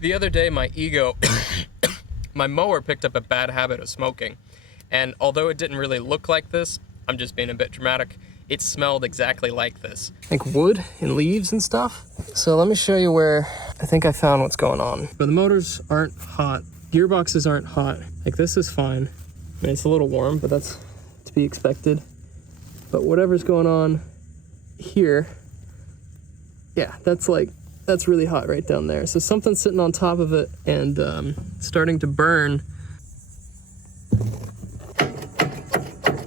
The other day, my ego, my mower picked up a bad habit of smoking. And although it didn't really look like this, I'm just being a bit dramatic, it smelled exactly like this. Like wood and leaves and stuff. So let me show you where I think I found what's going on. But the motors aren't hot. Gearboxes aren't hot. Like this is fine. I mean, it's a little warm, but that's to be expected. But whatever's going on here, yeah, that's really hot right down there. So something's sitting on top of it and starting to burn.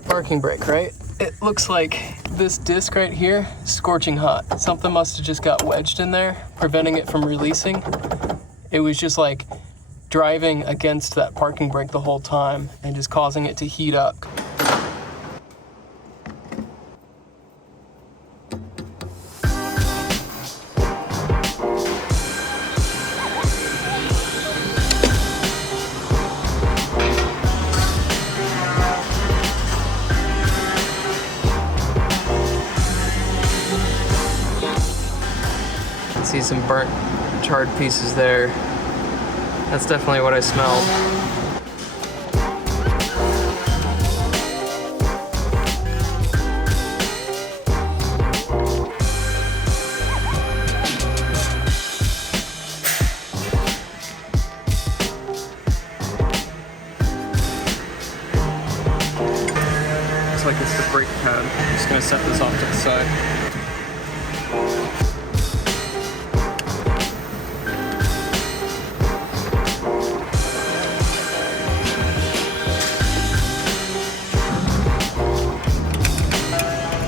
Parking brake, right? It looks like this disc right here is scorching hot. Something must have just got wedged in there, preventing it from releasing. It was just like driving against that parking brake the whole time and just causing it to heat up. See some burnt, charred pieces there. That's definitely what I smelled. Looks like it's the brake pad. I'm just gonna set this off to the side.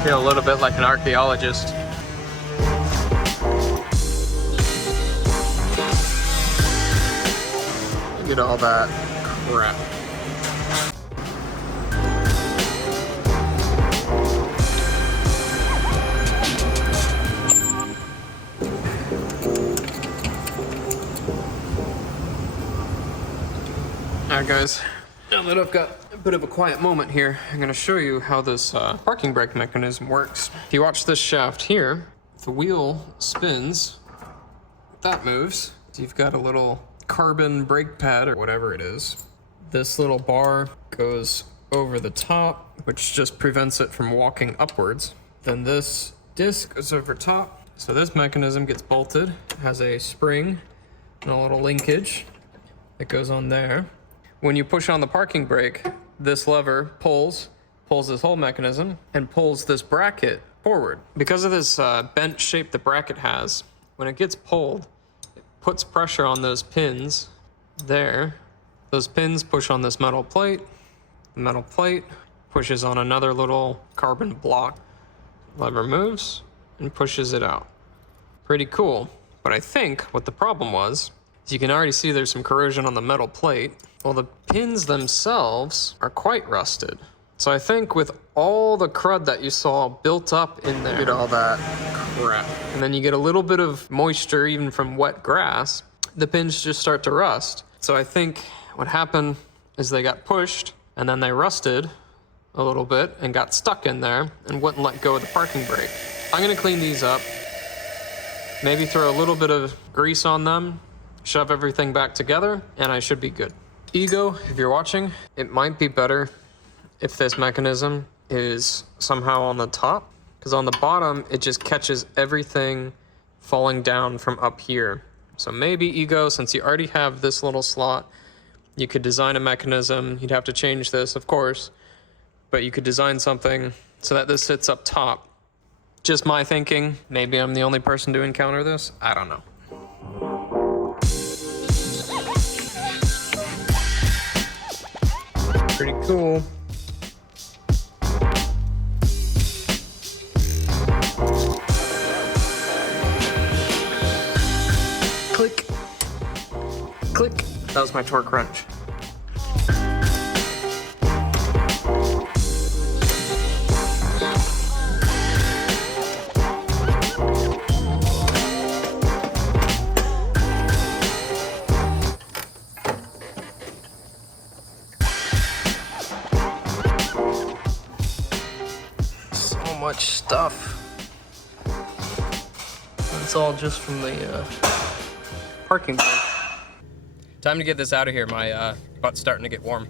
Feel a little bit like an archaeologist. Look at all that crap. Alright guys, now that I've got a bit of a quiet moment here, I'm going to show you how this parking brake mechanism works. If you watch this shaft here, the wheel spins, that moves. So you've got a little carbon brake pad or whatever it is. This little bar goes over the top, which just prevents it from walking upwards. Then this disc goes over top. So this mechanism gets bolted, it has a spring and a little linkage that goes on there. When you push on the parking brake, this lever pulls this whole mechanism and pulls this bracket forward. Because of this bent shape the bracket has, when it gets pulled, it puts pressure on those pins there. Those pins push on this metal plate. The metal plate pushes on another little carbon block. Lever moves and pushes it out. Pretty cool. But I think what the problem was, is you can already see there's some corrosion on the metal plate. Well, the pins themselves are quite rusted. So I think with all the crud that you saw built up in there, look at all that crap. And then you get a little bit of moisture even from wet grass, the pins just start to rust. So I think what happened is they got pushed and then they rusted a little bit and got stuck in there and wouldn't let go of the parking brake. I'm gonna clean these up, maybe throw a little bit of grease on them, shove everything back together, and I should be good. Ego, if you're watching, it might be better if this mechanism is somehow on the top, because on the bottom, it just catches everything falling down from up here. So maybe Ego, since you already have this little slot, you could design a mechanism. You'd have to change this, of course, but you could design something so that this sits up top. Just my thinking. Maybe I'm the only person to encounter this. I don't know. Pretty cool. Click. Click. That was my torque wrench. Much stuff. It's all just from the parking brake. Time to get this out of here. My butt's starting to get warm.